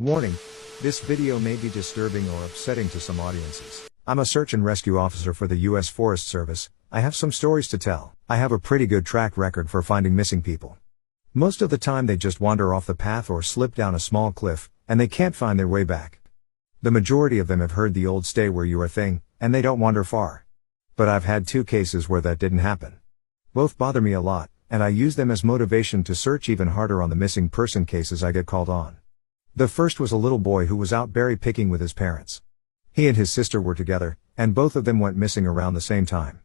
Warning: this video may be disturbing or upsetting to some audiences. I'm a search and rescue officer for the U.S. Forest Service. I have some stories to tell. I have a pretty good track record for finding missing people. Most of the time they just wander off the path or slip down a small cliff, and they can't find their way back. The majority of them have heard the old "stay where you are" thing, and they don't wander far. But I've had two cases where that didn't happen. Both bother me a lot, and I use them as motivation to search even harder on the missing person cases I get called on. The first was a little boy who was out berry picking with his parents. He and his sister were together, and both of them went missing around the same time.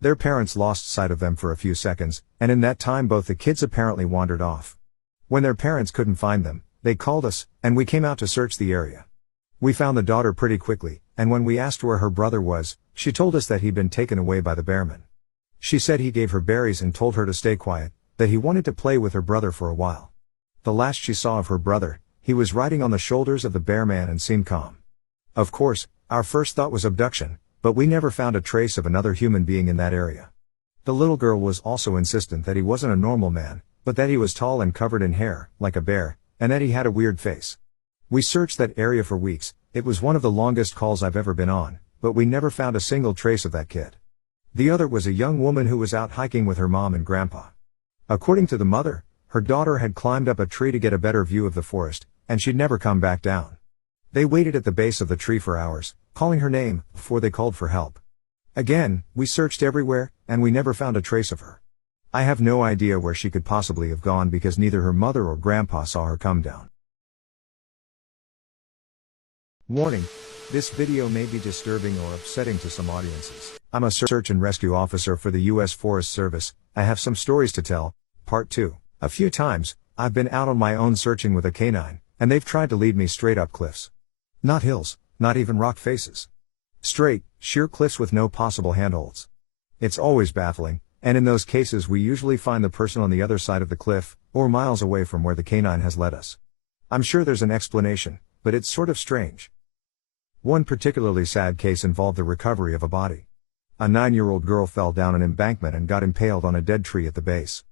Their parents lost sight of them for a few seconds, and in that time both the kids apparently wandered off. When their parents couldn't find them, they called us, and we came out to search the area. We found the daughter pretty quickly, and when we asked where her brother was, she told us that he'd been taken away by the bearmen. She said he gave her berries and told her to stay quiet, that he wanted to play with her brother for a while. The last she saw of her brother, he was riding on the shoulders of the bear man and seemed calm. Of course, our first thought was abduction, but we never found a trace of another human being in that area. The little girl was also insistent that he wasn't a normal man, but that he was tall and covered in hair, like a bear, and that he had a weird face. We searched that area for weeks. It was one of the longest calls I've ever been on, but we never found a single trace of that kid. The other was a young woman who was out hiking with her mom and grandpa. According to the mother, her daughter had climbed up a tree to get a better view of the forest, and she'd never come back down. They waited at the base of the tree for hours, calling her name, before they called for help. Again, we searched everywhere, and we never found a trace of her. I have no idea where she could possibly have gone because neither her mother or grandpa saw her come down. Warning: this video may be disturbing or upsetting to some audiences. I'm a search and rescue officer for the U.S. Forest Service. I have some stories to tell. Part 2. A few times, I've been out on my own searching with a canine, and they've tried to lead me straight up cliffs. Not hills, not even rock faces. Straight, sheer cliffs with no possible handholds. It's always baffling, and in those cases we usually find the person on the other side of the cliff, or miles away from where the canine has led us. I'm sure there's an explanation, but it's sort of strange. One particularly sad case involved the recovery of a body. A 9-year-old girl fell down an embankment and got impaled on a dead tree at the base.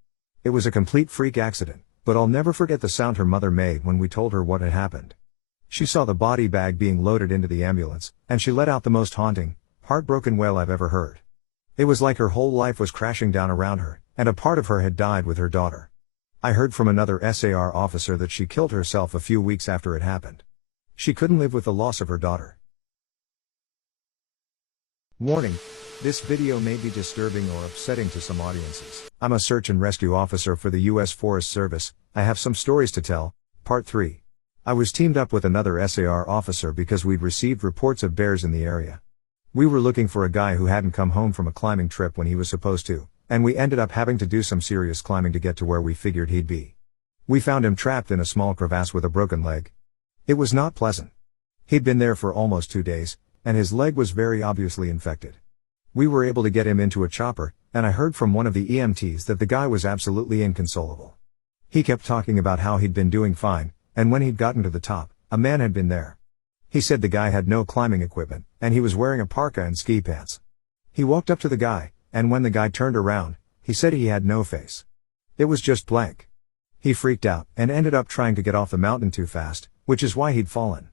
It was a complete freak accident, but I'll never forget the sound her mother made when we told her what had happened. She saw the body bag being loaded into the ambulance, and she let out the most haunting, heartbroken wail I've ever heard. It was like her whole life was crashing down around her, and a part of her had died with her daughter. I heard from another SAR officer that she killed herself a few weeks after it happened. She couldn't live with the loss of her daughter. Warning: this video may be disturbing or upsetting to some audiences. I'm a search and rescue officer for the U.S. Forest Service. I have some stories to tell. Part 3. I was teamed up with another SAR officer because we'd received reports of bears in the area. We were looking for a guy who hadn't come home from a climbing trip when he was supposed to, and we ended up having to do some serious climbing to get to where we figured he'd be. We found him trapped in a small crevasse with a broken leg. It was not pleasant. He'd been there for almost 2 days, and his leg was very obviously infected. We were able to get him into a chopper, and I heard from one of the EMTs that the guy was absolutely inconsolable. He kept talking about how he'd been doing fine, and when he'd gotten to the top, a man had been there. He said the guy had no climbing equipment, and he was wearing a parka and ski pants. He walked up to the guy, and when the guy turned around, he said he had no face. It was just blank. He freaked out, and ended up trying to get off the mountain too fast, which is why he'd fallen.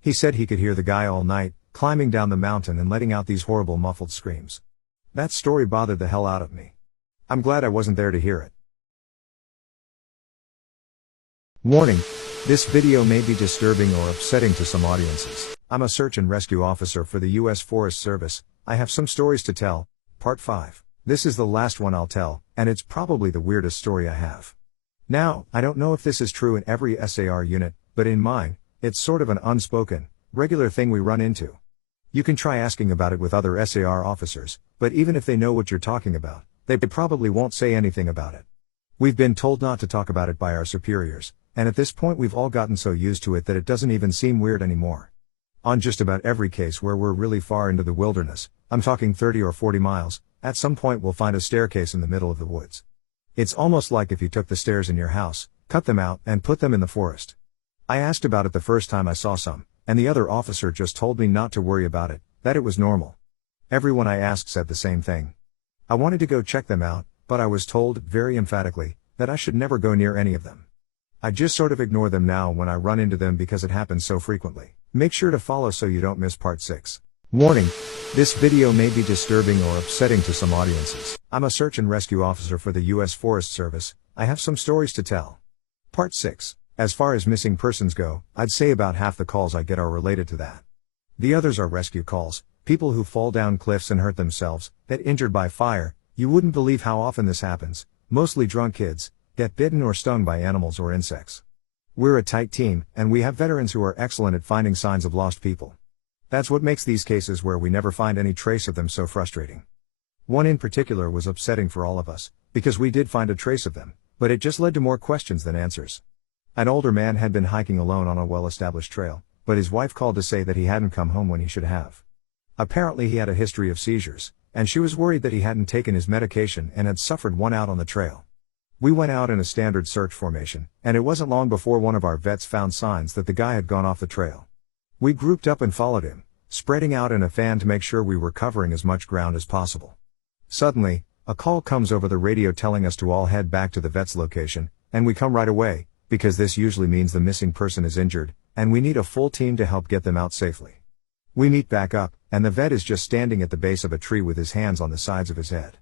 He said he could hear the guy all night, climbing down the mountain and letting out these horrible muffled screams. That story bothered the hell out of me. I'm glad I wasn't there to hear it. Warning: this video may be disturbing or upsetting to some audiences. I'm a search and rescue officer for the U.S. Forest Service. I have some stories to tell. Part 5. This is the last one I'll tell, and it's probably the weirdest story I have. Now, I don't know if this is true in every SAR unit, but in mine, it's sort of an unspoken, regular thing we run into. You can try asking about it with other SAR officers, but even if they know what you're talking about, they probably won't say anything about it. We've been told not to talk about it by our superiors, and at this point we've all gotten so used to it that it doesn't even seem weird anymore. On just about every case where we're really far into the wilderness, I'm talking 30 or 40 miles, at some point we'll find a staircase in the middle of the woods. It's almost like if you took the stairs in your house, cut them out, and put them in the forest. I asked about it the first time I saw some, and the other officer just told me not to worry about it, that it was normal. Everyone I asked said the same thing. I wanted to go check them out, but I was told, very emphatically, that I should never go near any of them. I just sort of ignore them now when I run into them because it happens so frequently. Make sure to follow so you don't miss part 6. Warning: this video may be disturbing or upsetting to some audiences. I'm a search and rescue officer for the U.S. Forest Service. I have some stories to tell. Part 6. As far as missing persons go, I'd say about half the calls I get are related to that. The others are rescue calls, people who fall down cliffs and hurt themselves, get injured by fire. You wouldn't believe how often this happens. Mostly drunk kids, get bitten or stung by animals or insects. We're a tight team, and we have veterans who are excellent at finding signs of lost people. That's what makes these cases where we never find any trace of them so frustrating. One in particular was upsetting for all of us, because we did find a trace of them, but it just led to more questions than answers. An older man had been hiking alone on a well-established trail, but his wife called to say that he hadn't come home when he should have. Apparently he had a history of seizures, and she was worried that he hadn't taken his medication and had suffered one out on the trail. We went out in a standard search formation, and it wasn't long before one of our vets found signs that the guy had gone off the trail. We grouped up and followed him, spreading out in a fan to make sure we were covering as much ground as possible. Suddenly, a call comes over the radio telling us to all head back to the vet's location, and we come right away, because this usually means the missing person is injured, and we need a full team to help get them out safely. We meet back up, and the vet is just standing at the base of a tree with his hands on the sides of his head.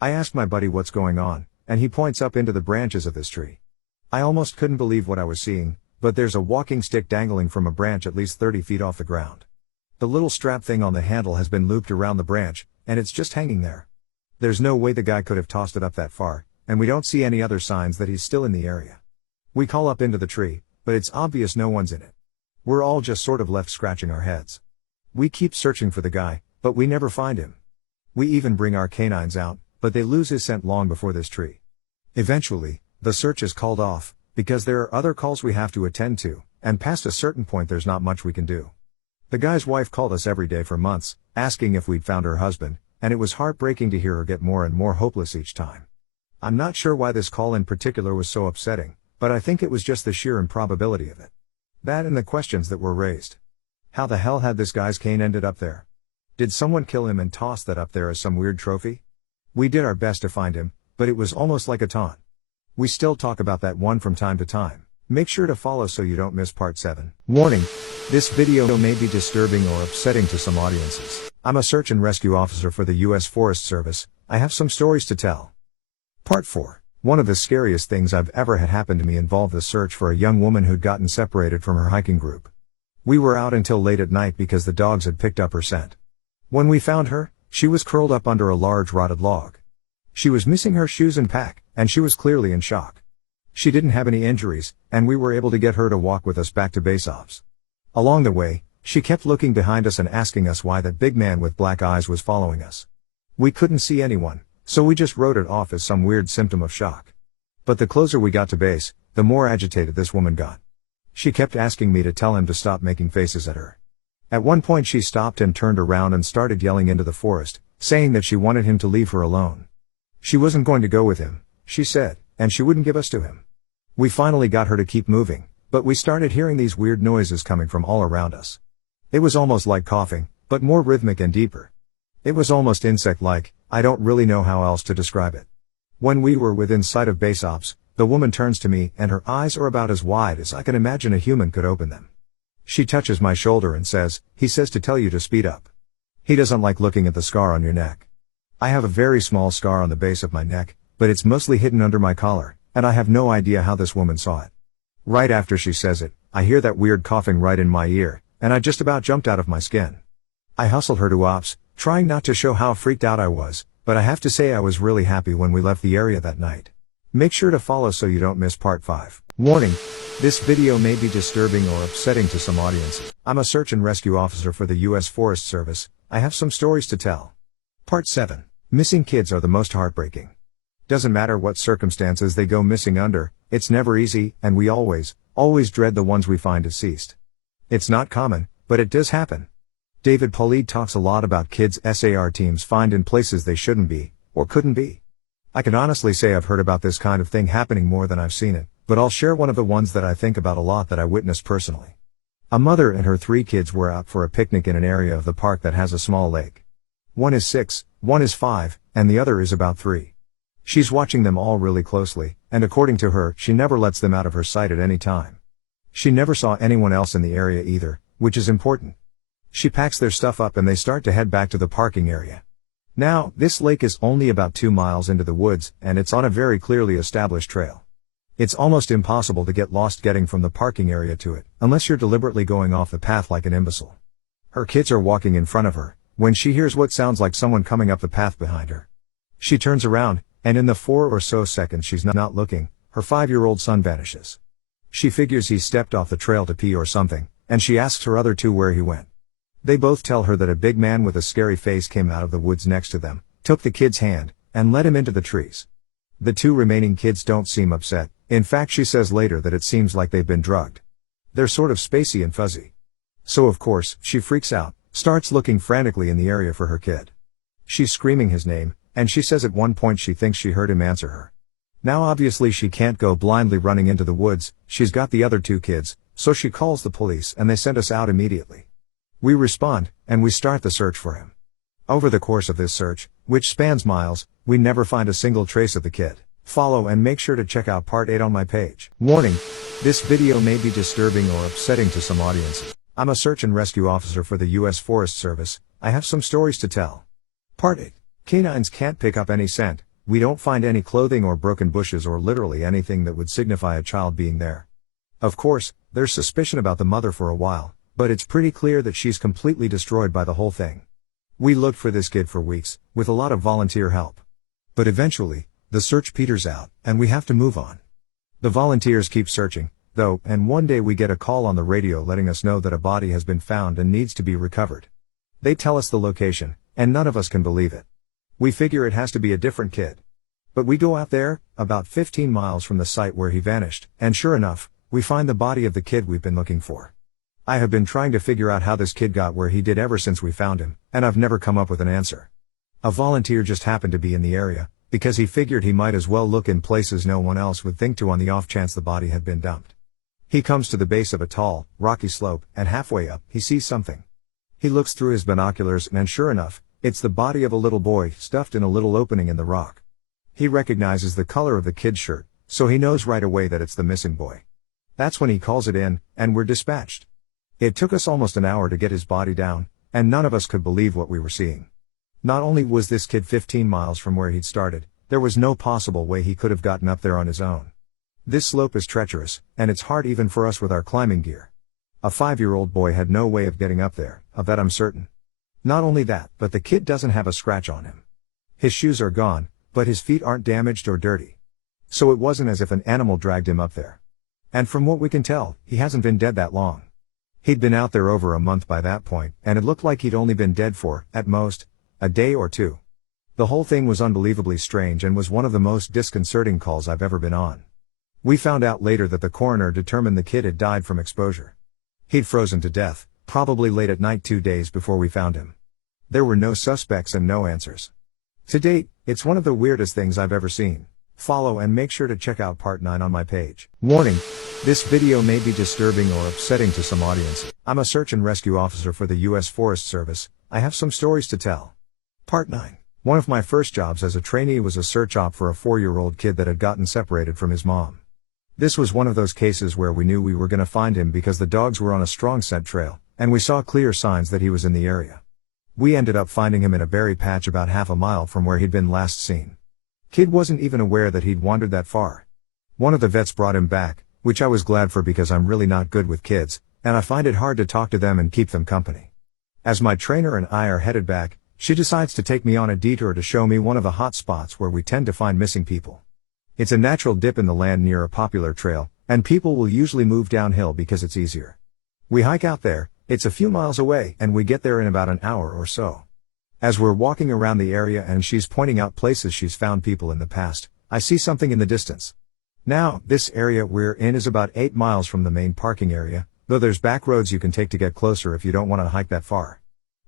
I ask my buddy what's going on, and he points up into the branches of this tree. I almost couldn't believe what I was seeing, but there's a walking stick dangling from a branch at least 30 feet off the ground. The little strap thing on the handle has been looped around the branch, and it's just hanging there. There's no way the guy could have tossed it up that far, and we don't see any other signs that he's still in the area. We call up into the tree, but it's obvious no one's in it. We're all just sort of left scratching our heads. We keep searching for the guy, but we never find him. We even bring our canines out, but they lose his scent long before this tree. Eventually, the search is called off, because there are other calls we have to attend to, and past a certain point there's not much we can do. The guy's wife called us every day for months, asking if we'd found her husband, and it was heartbreaking to hear her get more and more hopeless each time. I'm not sure why this call in particular was so upsetting, but I think it was just the sheer improbability of it. That and the questions that were raised. How the hell had this guy's cane ended up there? Did someone kill him and toss that up there as some weird trophy? We did our best to find him, but it was almost like a taunt. We still talk about that one from time to time. Make sure to follow so you don't miss part 7. Warning: this video may be disturbing or upsetting to some audiences. I'm a search and rescue officer for the U.S. Forest Service. I have some stories to tell. Part 4. One of the scariest things I've ever had happen to me involved the search for a young woman who'd gotten separated from her hiking group. We were out until late at night because the dogs had picked up her scent. When we found her, she was curled up under a large rotted log. She was missing her shoes and pack, and she was clearly in shock. She didn't have any injuries, and we were able to get her to walk with us back to base ops. Along the way, she kept looking behind us and asking us why that big man with black eyes was following us. We couldn't see anyone, so we just wrote it off as some weird symptom of shock. But the closer we got to base, the more agitated this woman got. She kept asking me to tell him to stop making faces at her. At one point she stopped and turned around and started yelling into the forest, saying that she wanted him to leave her alone. She wasn't going to go with him, she said, and she wouldn't give us to him. We finally got her to keep moving, but we started hearing these weird noises coming from all around us. It was almost like coughing, but more rhythmic and deeper. It was almost insect-like. I don't really know how else to describe it. When we were within sight of base ops, the woman turns to me and her eyes are about as wide as I can imagine a human could open them. She touches my shoulder and says, "He says to tell you to speed up. He doesn't like looking at the scar on your neck." I have a very small scar on the base of my neck, but it's mostly hidden under my collar, and I have no idea how this woman saw it. Right after she says it, I hear that weird coughing right in my ear, and I just about jumped out of my skin. I hustled her to ops, trying not to show how freaked out I was, but I have to say I was really happy when we left the area that night. Make sure to follow so you don't miss part 5. Warning: this video may be disturbing or upsetting to some audiences. I'm a search and rescue officer for the U.S. Forest Service. I have some stories to tell. Part 7. Missing kids are the most heartbreaking. Doesn't matter what circumstances they go missing under, it's never easy, and we always dread the ones we find deceased. It's not common, but it does happen. David Polide talks a lot about kids SAR teams find in places they shouldn't be, or couldn't be. I can honestly say I've heard about this kind of thing happening more than I've seen it, but I'll share one of the ones that I think about a lot that I witnessed personally. A mother and her 3 kids were out for a picnic in an area of the park that has a small lake. One is 6, one is 5, and the other is about 3. She's watching them all really closely, and according to her, she never lets them out of her sight at any time. She never saw anyone else in the area either, which is important. She packs their stuff up and they start to head back to the parking area. Now, this lake is only about 2 miles into the woods, and it's on a very clearly established trail. It's almost impossible to get lost getting from the parking area to it, unless you're deliberately going off the path like an imbecile. Her kids are walking in front of her, when she hears what sounds like someone coming up the path behind her. She turns around, and in the 4 or so seconds she's not looking, her 5-year-old son vanishes. She figures he stepped off the trail to pee or something, and she asks her other two where he went. They both tell her that a big man with a scary face came out of the woods next to them, took the kid's hand, and led him into the trees. The 2 remaining kids don't seem upset. In fact, she says later that it seems like they've been drugged. They're sort of spacey and fuzzy. So of course, she freaks out, starts looking frantically in the area for her kid. She's screaming his name, and she says at one point she thinks she heard him answer her. Now obviously she can't go blindly running into the woods, she's got the other 2 kids, so she calls the police and they send us out immediately. We respond, and we start the search for him. Over the course of this search, which spans miles, we never find a single trace of the kid. Follow and make sure to check out part 8 on my page. Warning: this video may be disturbing or upsetting to some audiences. I'm a search and rescue officer for the U.S. Forest Service. I have some stories to tell. Part 8. Canines can't pick up any scent. We don't find any clothing or broken bushes or literally anything that would signify a child being there. Of course, there's suspicion about the mother for a while, but it's pretty clear that she's completely destroyed by the whole thing. We looked for this kid for weeks, with a lot of volunteer help. But eventually, the search peters out, and we have to move on. The volunteers keep searching, though, and one day we get a call on the radio letting us know that a body has been found and needs to be recovered. They tell us the location, and none of us can believe it. We figure it has to be a different kid. But we go out there, about 15 miles from the site where he vanished, and sure enough, we find the body of the kid we've been looking for. I have been trying to figure out how this kid got where he did ever since we found him, and I've never come up with an answer. A volunteer just happened to be in the area, because he figured he might as well look in places no one else would think to on the off chance the body had been dumped. He comes to the base of a tall, rocky slope, and halfway up, he sees something. He looks through his binoculars and sure enough, it's the body of a little boy stuffed in a little opening in the rock. He recognizes the color of the kid's shirt, so he knows right away that it's the missing boy. That's when he calls it in, and we're dispatched. It took us almost an hour to get his body down, and none of us could believe what we were seeing. Not only was this kid 15 miles from where he'd started, there was no possible way he could have gotten up there on his own. This slope is treacherous, and it's hard even for us with our climbing gear. A 5-year-old boy had no way of getting up there, of that I'm certain. Not only that, but the kid doesn't have a scratch on him. His shoes are gone, but his feet aren't damaged or dirty. So it wasn't as if an animal dragged him up there. And from what we can tell, he hasn't been dead that long. He'd been out there over a month by that point, and it looked like he'd only been dead for, at most, a day or 2. The whole thing was unbelievably strange and was one of the most disconcerting calls I've ever been on. We found out later that the coroner determined the kid had died from exposure. He'd frozen to death, probably late at night 2 days before we found him. There were no suspects and no answers. To date, it's one of the weirdest things I've ever seen. Follow and make sure to check out part 9 on my page. Warning: this video may be disturbing or upsetting to some audiences. I'm a search and rescue officer for the U.S. Forest Service. I have some stories to tell. Part 9. One of my first jobs as a trainee was a search op for a 4-year-old kid that had gotten separated from his mom. This was one of those cases where we knew we were going to find him because the dogs were on a strong scent trail, and we saw clear signs that he was in the area. We ended up finding him in a berry patch about half a mile from where he'd been last seen. Kid wasn't even aware that he'd wandered that far. One of the vets brought him back, which I was glad for because I'm really not good with kids, and I find it hard to talk to them and keep them company. As my trainer and I are headed back, she decides to take me on a detour to show me one of the hot spots where we tend to find missing people. It's a natural dip in the land near a popular trail, and people will usually move downhill because it's easier. We hike out there, it's a few miles away, and we get there in about an hour or so. As we're walking around the area and she's pointing out places she's found people in the past, I see something in the distance. Now, this area we're in is about 8 miles from the main parking area, though there's back roads you can take to get closer if you don't want to hike that far.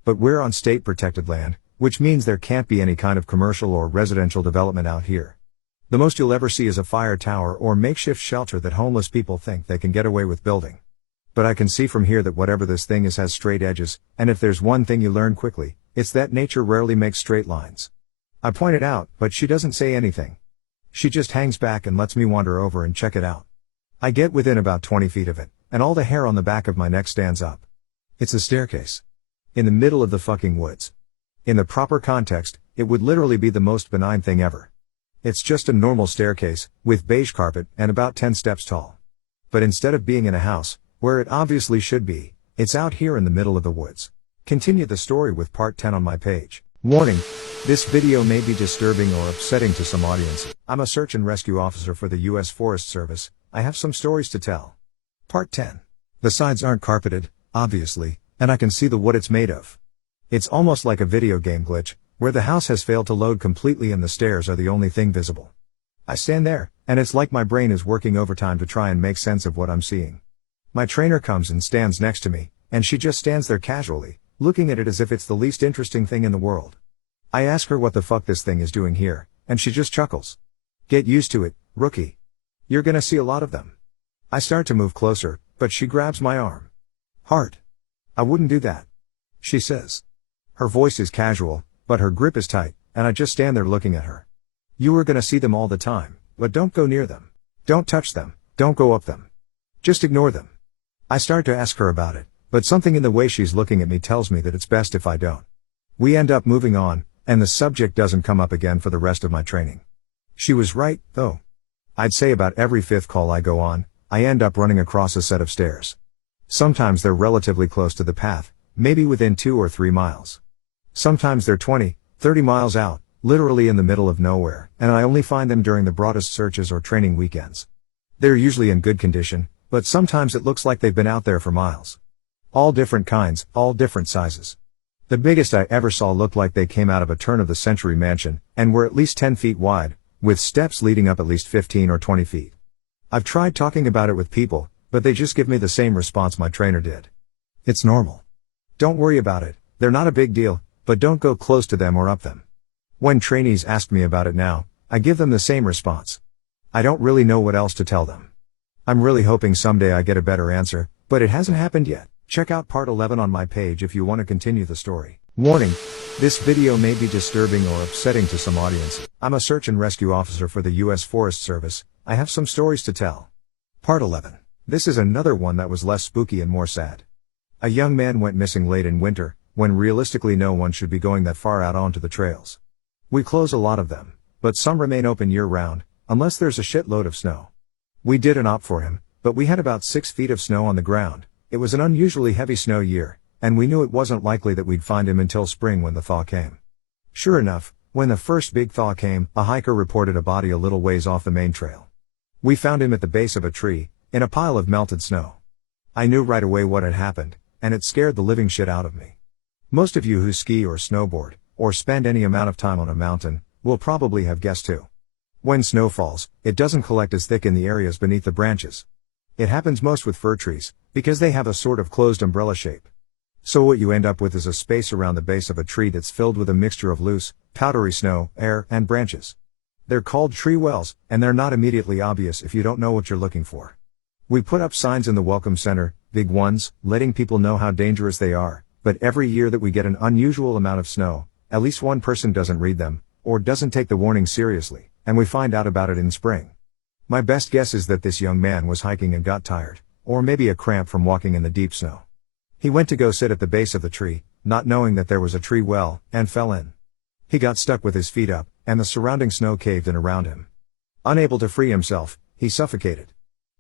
But we're on state protected land, which means there can't be any kind of commercial or residential development out here. The most you'll ever see is a fire tower or makeshift shelter that homeless people think they can get away with building. But I can see from here that whatever this thing is has straight edges, and if there's one thing you learn quickly, it's that nature rarely makes straight lines. I point it out, but she doesn't say anything. She just hangs back and lets me wander over and check it out. I get within about 20 feet of it, and all the hair on the back of my neck stands up. It's a staircase. In the middle of the fucking woods. In the proper context, it would literally be the most benign thing ever. It's just a normal staircase, with beige carpet, and about 10 steps tall. But instead of being in a house, where it obviously should be, it's out here in the middle of the woods. Continue the story with part 10 on my page. Warning: this video may be disturbing or upsetting to some audiences. I'm a search and rescue officer for the U.S. Forest Service. I have some stories to tell. Part 10. The sides aren't carpeted, obviously, and I can see the wood it's made of. It's almost like a video game glitch, where the house has failed to load completely and the stairs are the only thing visible. I stand there, and it's like my brain is working overtime to try and make sense of what I'm seeing. My trainer comes and stands next to me, and she just stands there casually, looking at it as if it's the least interesting thing in the world. I ask her what the fuck this thing is doing here, and she just chuckles. Get used to it, rookie. You're gonna see a lot of them. I start to move closer, but she grabs my arm. Hard. I wouldn't do that, she says. Her voice is casual, but her grip is tight, and I just stand there looking at her. You are gonna see them all the time, but don't go near them. Don't touch them, don't go up them. Just ignore them. I start to ask her about it, but something in the way she's looking at me tells me that it's best if I don't. We end up moving on, and the subject doesn't come up again for the rest of my training. She was right, though. I'd say about every fifth call I go on, I end up running across a set of stairs. Sometimes they're relatively close to the path, maybe within 2 or 3 miles. Sometimes they're 20, 30 miles out, literally in the middle of nowhere, and I only find them during the broadest searches or training weekends. They're usually in good condition, but sometimes it looks like they've been out there for miles. All different kinds, all different sizes. The biggest I ever saw looked like they came out of a turn-of-the-century mansion, and were at least 10 feet wide, with steps leading up at least 15 or 20 feet. I've tried talking about it with people, but they just give me the same response my trainer did. It's normal. Don't worry about it, they're not a big deal, but don't go close to them or up them. When trainees ask me about it now, I give them the same response. I don't really know what else to tell them. I'm really hoping someday I get a better answer, but it hasn't happened yet. Check out part 11 on my page if you want to continue the story. Warning: this video may be disturbing or upsetting to some audiences. I'm a search and rescue officer for the U.S. Forest Service. I have some stories to tell. Part 11. This is another one that was less spooky and more sad. A young man went missing late in winter, when realistically no one should be going that far out onto the trails. We close a lot of them, but some remain open year-round, unless there's a shitload of snow. We did an op for him, but we had about 6 feet of snow on the ground. It was an unusually heavy snow year, and we knew it wasn't likely that we'd find him until spring when the thaw came. Sure enough, when the first big thaw came, a hiker reported a body a little ways off the main trail. We found him at the base of a tree, in a pile of melted snow. I knew right away what had happened, and it scared the living shit out of me. Most of you who ski or snowboard, or spend any amount of time on a mountain, will probably have guessed too. When snow falls, it doesn't collect as thick in the areas beneath the branches. It happens most with fir trees, because they have a sort of closed umbrella shape. So what you end up with is a space around the base of a tree that's filled with a mixture of loose, powdery snow, air, and branches. They're called tree wells, and they're not immediately obvious if you don't know what you're looking for. We put up signs in the welcome center, big ones, letting people know how dangerous they are, but every year that we get an unusual amount of snow, at least one person doesn't read them, or doesn't take the warning seriously, and we find out about it in spring. My best guess is that this young man was hiking and got tired, or maybe a cramp from walking in the deep snow. He went to go sit at the base of the tree, not knowing that there was a tree well, and fell in. He got stuck with his feet up, and the surrounding snow caved in around him. Unable to free himself, he suffocated.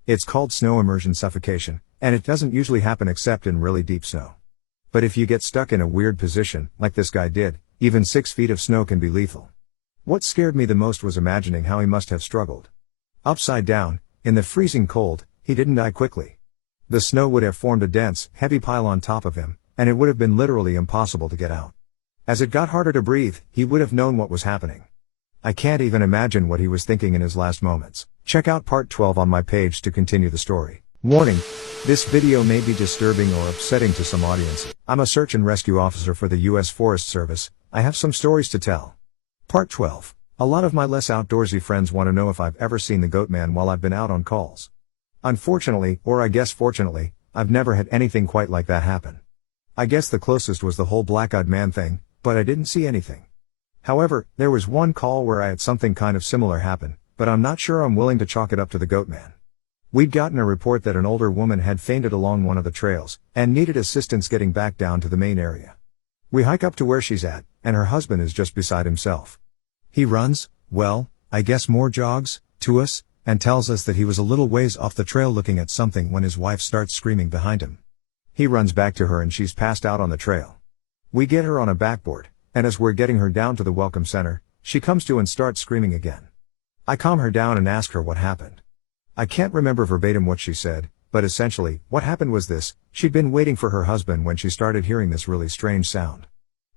It's called snow immersion suffocation, and it doesn't usually happen except in really deep snow. But if you get stuck in a weird position, like this guy did, even 6 feet of snow can be lethal. What scared me the most was imagining how he must have struggled. Upside down, in the freezing cold, he didn't die quickly. The snow would have formed a dense, heavy pile on top of him, and it would have been literally impossible to get out. As it got harder to breathe, he would have known what was happening. I can't even imagine what he was thinking in his last moments. Check out part 12 on my page to continue the story. Warning: this video may be disturbing or upsetting to some audiences. I'm a search and rescue officer for the U.S. Forest Service. I have some stories to tell. Part 12. A lot of my less outdoorsy friends want to know if I've ever seen the goat man while I've been out on calls. Unfortunately, or I guess fortunately, I've never had anything quite like that happen. I guess the closest was the whole black-eyed man thing, but I didn't see anything. However, there was one call where I had something kind of similar happen, but I'm not sure I'm willing to chalk it up to the goat man. We'd gotten a report that an older woman had fainted along one of the trails, and needed assistance getting back down to the main area. We hike up to where she's at, and her husband is just beside himself. He runs, well, I guess more jogs, to us, and tells us that he was a little ways off the trail looking at something when his wife starts screaming behind him. He runs back to her and she's passed out on the trail. We get her on a backboard, and as we're getting her down to the welcome center, she comes to and starts screaming again. I calm her down and ask her what happened. I can't remember verbatim what she said, but essentially, what happened was this: she'd been waiting for her husband when she started hearing this really strange sound.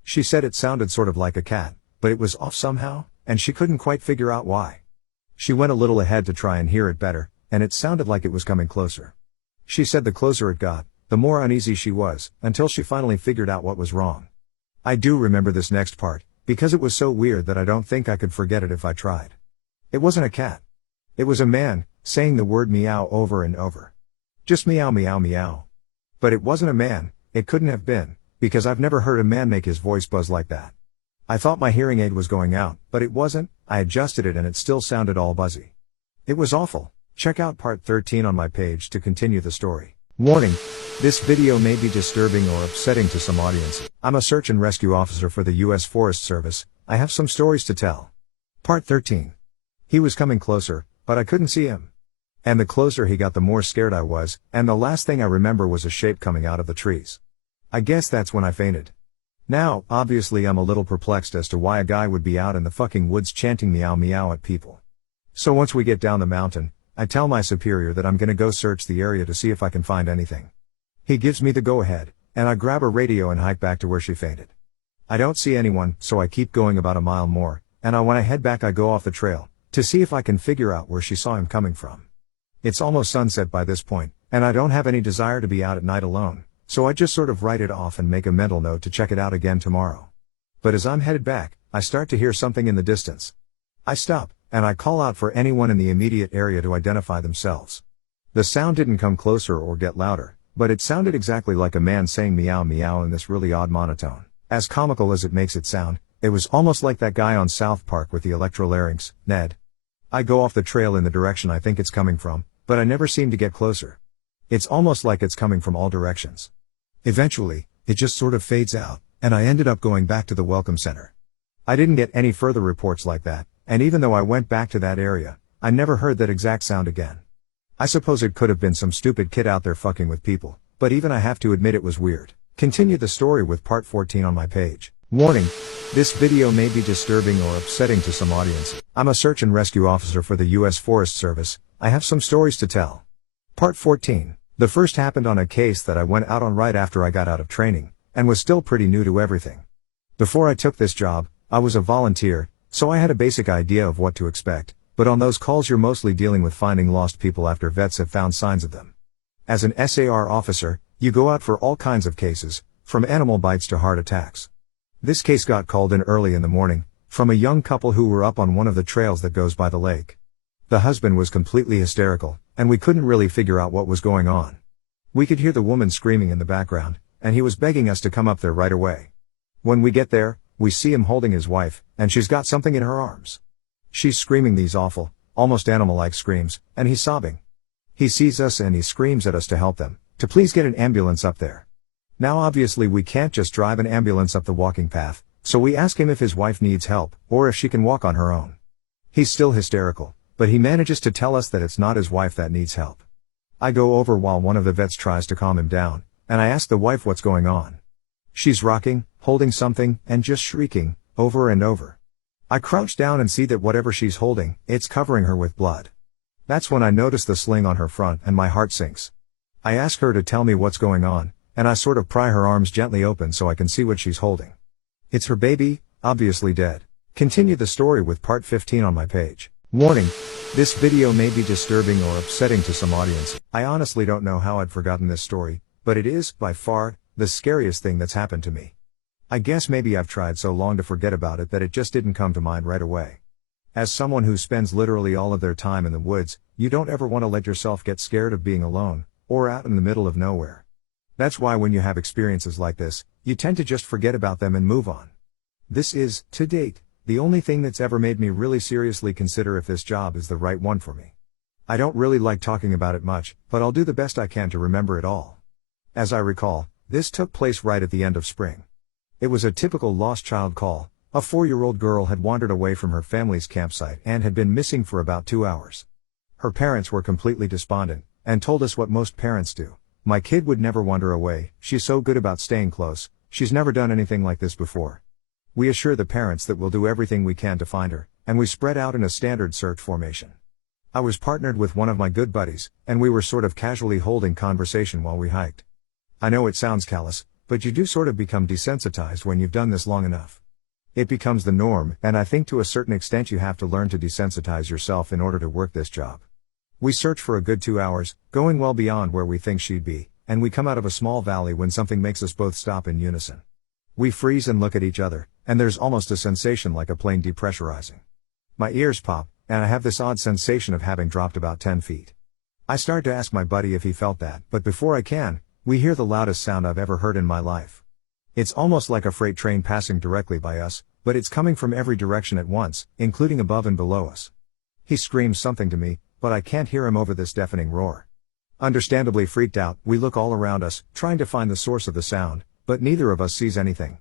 She said it sounded sort of like a cat, but it was off somehow, and she couldn't quite figure out why. She went a little ahead to try and hear it better, and it sounded like it was coming closer. She said the closer it got, the more uneasy she was, until she finally figured out what was wrong. I do remember this next part, because it was so weird that I don't think I could forget it if I tried. It wasn't a cat. It was a man, saying the word meow over and over. Just meow meow meow. But it wasn't a man, it couldn't have been, because I've never heard a man make his voice buzz like that. I thought my hearing aid was going out, but it wasn't. I adjusted it and it still sounded all buzzy. It was awful. Check out part 13 on my page to continue the story. Warning: this video may be disturbing or upsetting to some audiences. I'm a search and rescue officer for the U.S. Forest Service. I have some stories to tell. Part 13. He was coming closer, but I couldn't see him. And the closer he got, the more scared I was, and the last thing I remember was a shape coming out of the trees. I guess that's when I fainted. Now, obviously I'm a little perplexed as to why a guy would be out in the fucking woods chanting meow meow at people. So once we get down the mountain, I tell my superior that I'm gonna go search the area to see if I can find anything. He gives me the go-ahead, and I grab a radio and hike back to where she fainted. I don't see anyone, so I keep going about a mile more, and when I head back I go off the trail, to see if I can figure out where she saw him coming from. It's almost sunset by this point, and I don't have any desire to be out at night alone, so I just sort of write it off and make a mental note to check it out again tomorrow. But as I'm headed back, I start to hear something in the distance. I stop, and I call out for anyone in the immediate area to identify themselves. The sound didn't come closer or get louder, but it sounded exactly like a man saying meow meow in this really odd monotone. As comical as it makes it sound, it was almost like that guy on South Park with the electrolarynx, Ned. I go off the trail in the direction I think it's coming from, but I never seem to get closer. It's almost like it's coming from all directions. Eventually, it just sort of fades out, and I ended up going back to the welcome center. I didn't get any further reports like that, and even though I went back to that area, I never heard that exact sound again. I suppose it could have been some stupid kid out there fucking with people, but even I have to admit it was weird. Continue the story with part 14 on my page. Warning: this video may be disturbing or upsetting to some audiences. I'm a search and rescue officer for the U.S. Forest Service. I have some stories to tell. Part 14. The first happened on a case that I went out on right after I got out of training, and was still pretty new to everything. Before I took this job, I was a volunteer, so I had a basic idea of what to expect, but on those calls you're mostly dealing with finding lost people after vets have found signs of them. As an SAR officer, you go out for all kinds of cases, from animal bites to heart attacks. This case got called in early in the morning, from a young couple who were up on one of the trails that goes by the lake. The husband was completely hysterical, and we couldn't really figure out what was going on. We could hear the woman screaming in the background, and he was begging us to come up there right away. When we get there, we see him holding his wife, and she's got something in her arms. She's screaming these awful, almost animal-like screams, and he's sobbing. He sees us and he screams at us to help them, to please get an ambulance up there. Now obviously we can't just drive an ambulance up the walking path, so we ask him if his wife needs help, or if she can walk on her own. He's still hysterical, but he manages to tell us that it's not his wife that needs help. I go over while one of the vets tries to calm him down, and I ask the wife what's going on. She's rocking, holding something, and just shrieking, over and over. I crouch down and see that whatever she's holding, it's covering her with blood. That's when I notice the sling on her front and my heart sinks. I ask her to tell me what's going on, and I sort of pry her arms gently open so I can see what she's holding. It's her baby, obviously dead. Continue the story with part 15 on my page. Warning: this video may be disturbing or upsetting to some audiences. I honestly don't know how I'd forgotten this story, but it is, by far, the scariest thing that's happened to me. I guess maybe I've tried so long to forget about it that it just didn't come to mind right away. As someone who spends literally all of their time in the woods, you don't ever want to let yourself get scared of being alone, or out in the middle of nowhere. That's why when you have experiences like this, you tend to just forget about them and move on. This is, to date, the only thing that's ever made me really seriously consider if this job is the right one for me. I don't really like talking about it much, but I'll do the best I can to remember it all. As I recall, this took place right at the end of spring. It was a typical lost child call. A 4-year-old girl had wandered away from her family's campsite and had been missing for about 2 hours. Her parents were completely despondent, and told us what most parents do. My kid would never wander away, she's so good about staying close, she's never done anything like this before. We assure the parents that we'll do everything we can to find her, and we spread out in a standard search formation. I was partnered with one of my good buddies, and we were sort of casually holding conversation while we hiked. I know it sounds callous, but you do sort of become desensitized when you've done this long enough. It becomes the norm, and I think to a certain extent you have to learn to desensitize yourself in order to work this job. We search for a good 2 hours, going well beyond where we think she'd be, and we come out of a small valley when something makes us both stop in unison. We freeze and look at each other, and there's almost a sensation like a plane depressurizing. My ears pop, and I have this odd sensation of having dropped about 10 feet. I start to ask my buddy if he felt that, but before I can, we hear the loudest sound I've ever heard in my life. It's almost like a freight train passing directly by us, but it's coming from every direction at once, including above and below us. He screams something to me, but I can't hear him over this deafening roar. Understandably freaked out, we look all around us, trying to find the source of the sound, but neither of us sees anything.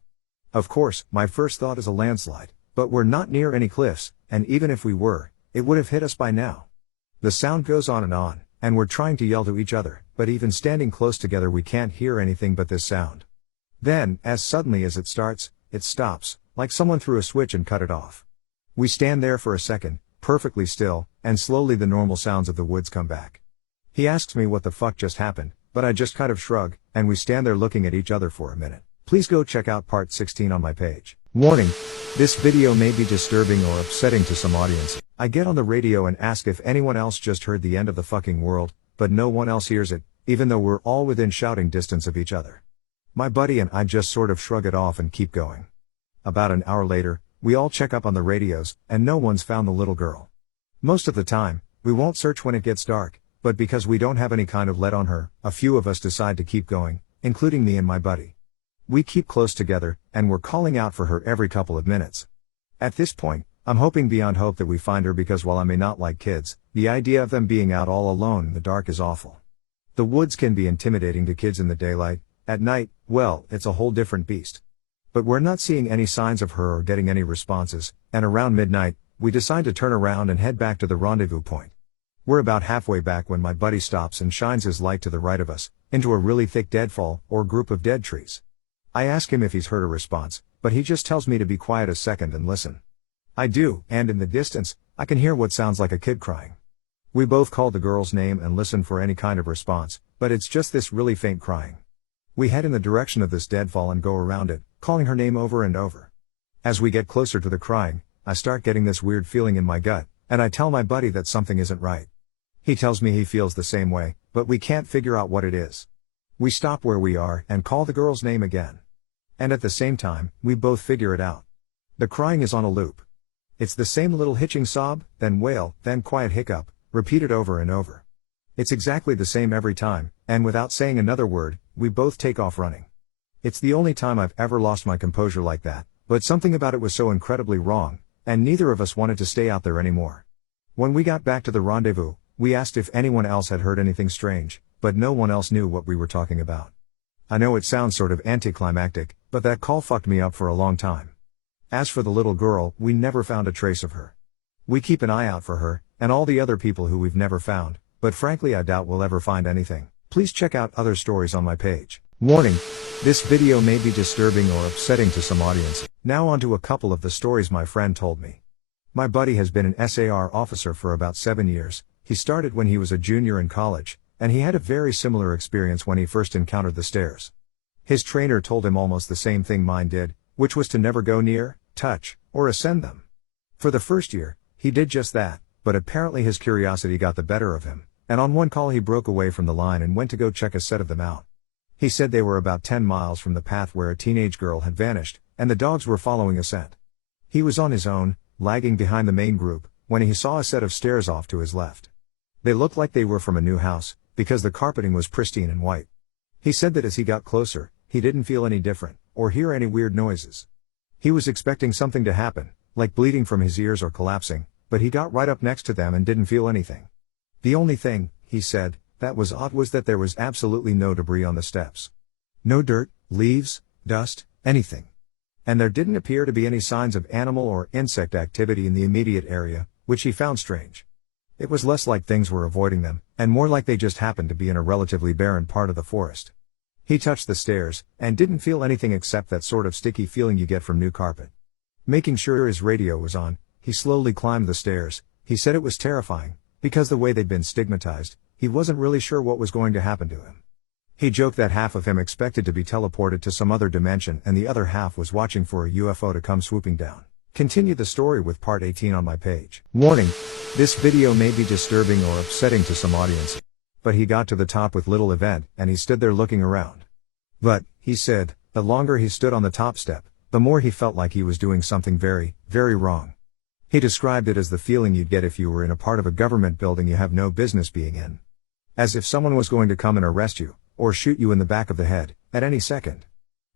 Of course, my first thought is a landslide, but we're not near any cliffs, and even if we were, it would have hit us by now. The sound goes on, and we're trying to yell to each other, but even standing close together we can't hear anything but this sound. Then, as suddenly as it starts, it stops, like someone threw a switch and cut it off. We stand there for a second, perfectly still, and slowly the normal sounds of the woods come back. He asks me what the fuck just happened, but I just kind of shrug, and we stand there looking at each other for a minute. Please go check out part 16 on my page. Warning: this video may be disturbing or upsetting to some audiences. I get on the radio and ask if anyone else just heard the end of the fucking world, but no one else hears it, even though we're all within shouting distance of each other. My buddy and I just sort of shrug it off and keep going. About an hour later, we all check up on the radios, and no one's found the little girl. Most of the time, we won't search when it gets dark, but because we don't have any kind of lead on her, a few of us decide to keep going, including me and my buddy. We keep close together, and we're calling out for her every couple of minutes. At this point, I'm hoping beyond hope that we find her because while I may not like kids, the idea of them being out all alone in the dark is awful. The woods can be intimidating to kids in the daylight. At night, well, it's a whole different beast. But we're not seeing any signs of her or getting any responses, and around midnight, we decide to turn around and head back to the rendezvous point. We're about halfway back when my buddy stops and shines his light to the right of us, into a really thick deadfall, or group of dead trees. I ask him if he's heard a response, but he just tells me to be quiet a second and listen. I do, and in the distance, I can hear what sounds like a kid crying. We both call the girl's name and listen for any kind of response, but it's just this really faint crying. We head in the direction of this deadfall and go around it, calling her name over and over. As we get closer to the crying, I start getting this weird feeling in my gut, and I tell my buddy that something isn't right. He tells me he feels the same way, but we can't figure out what it is. We stop where we are and call the girl's name again. And at the same time, we both figure it out. The crying is on a loop. It's the same little hitching sob, then wail, then quiet hiccup, repeated over and over. It's exactly the same every time, and without saying another word, we both take off running. It's the only time I've ever lost my composure like that, but something about it was so incredibly wrong, and neither of us wanted to stay out there anymore. When we got back to the rendezvous, we asked if anyone else had heard anything strange, but no one else knew what we were talking about. I know it sounds sort of anticlimactic, but that call fucked me up for a long time. As for the little girl, we never found a trace of her. We keep an eye out for her, and all the other people who we've never found, but frankly I doubt we'll ever find anything. Please check out other stories on my page. Warning: this video may be disturbing or upsetting to some audiences. Now on to a couple of the stories my friend told me. My buddy has been an SAR officer for about 7 years. He started when he was a junior in college, and he had a very similar experience when he first encountered the stairs. His trainer told him almost the same thing mine did, which was to never go near, touch, or ascend them. For the first year, he did just that, but apparently his curiosity got the better of him, and on one call he broke away from the line and went to go check a set of them out. He said they were about 10 miles from the path where a teenage girl had vanished, and the dogs were following a scent. He was on his own, lagging behind the main group, when he saw a set of stairs off to his left. They looked like they were from a new house, because the carpeting was pristine and white. He said that as he got closer, he didn't feel any different, or hear any weird noises. He was expecting something to happen, like bleeding from his ears or collapsing, but he got right up next to them and didn't feel anything. The only thing, he said, that was odd was that there was absolutely no debris on the steps. No dirt, leaves, dust, anything. And there didn't appear to be any signs of animal or insect activity in the immediate area, which he found strange. It was less like things were avoiding them, and more like they just happened to be in a relatively barren part of the forest. He touched the stairs, and didn't feel anything except that sort of sticky feeling you get from new carpet. Making sure his radio was on, he slowly climbed the stairs. He said it was terrifying, because the way they'd been stigmatized, he wasn't really sure what was going to happen to him. He joked that half of him expected to be teleported to some other dimension and the other half was watching for a UFO to come swooping down. Continue the story with part 18 on my page. Warning: this video may be disturbing or upsetting to some audiences. But he got to the top with little event, and he stood there looking around. But, he said, the longer he stood on the top step, the more he felt like he was doing something very, very wrong. He described it as the feeling you'd get if you were in a part of a government building you have no business being in. As if someone was going to come and arrest you, or shoot you in the back of the head, at any second.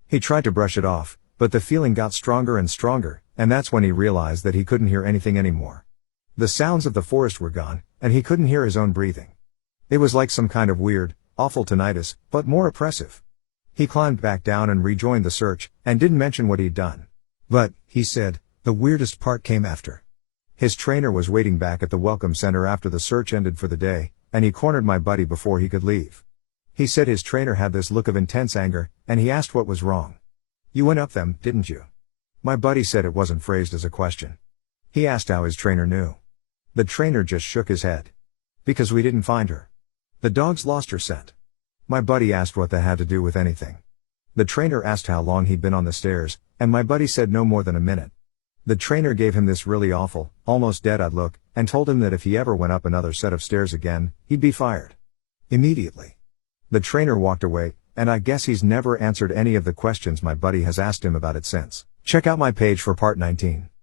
He tried to brush it off, but the feeling got stronger and stronger, and that's when he realized that he couldn't hear anything anymore. The sounds of the forest were gone, and he couldn't hear his own breathing. It was like some kind of weird, awful tinnitus, but more oppressive. He climbed back down and rejoined the search, and didn't mention what he'd done. But, he said, the weirdest part came after. His trainer was waiting back at the welcome center after the search ended for the day, and he cornered my buddy before he could leave. He said his trainer had this look of intense anger, and he asked what was wrong. "You went up them, didn't you?" My buddy said it wasn't phrased as a question. He asked how his trainer knew. The trainer just shook his head. "Because we didn't find her. The dogs lost her scent." My buddy asked what that had to do with anything. The trainer asked how long he'd been on the stairs, and my buddy said no more than a minute. The trainer gave him this really awful, almost dead-eyed look, and told him that if he ever went up another set of stairs again, he'd be fired. Immediately. The trainer walked away, and I guess he's never answered any of the questions my buddy has asked him about it since. Check out my page for part 19.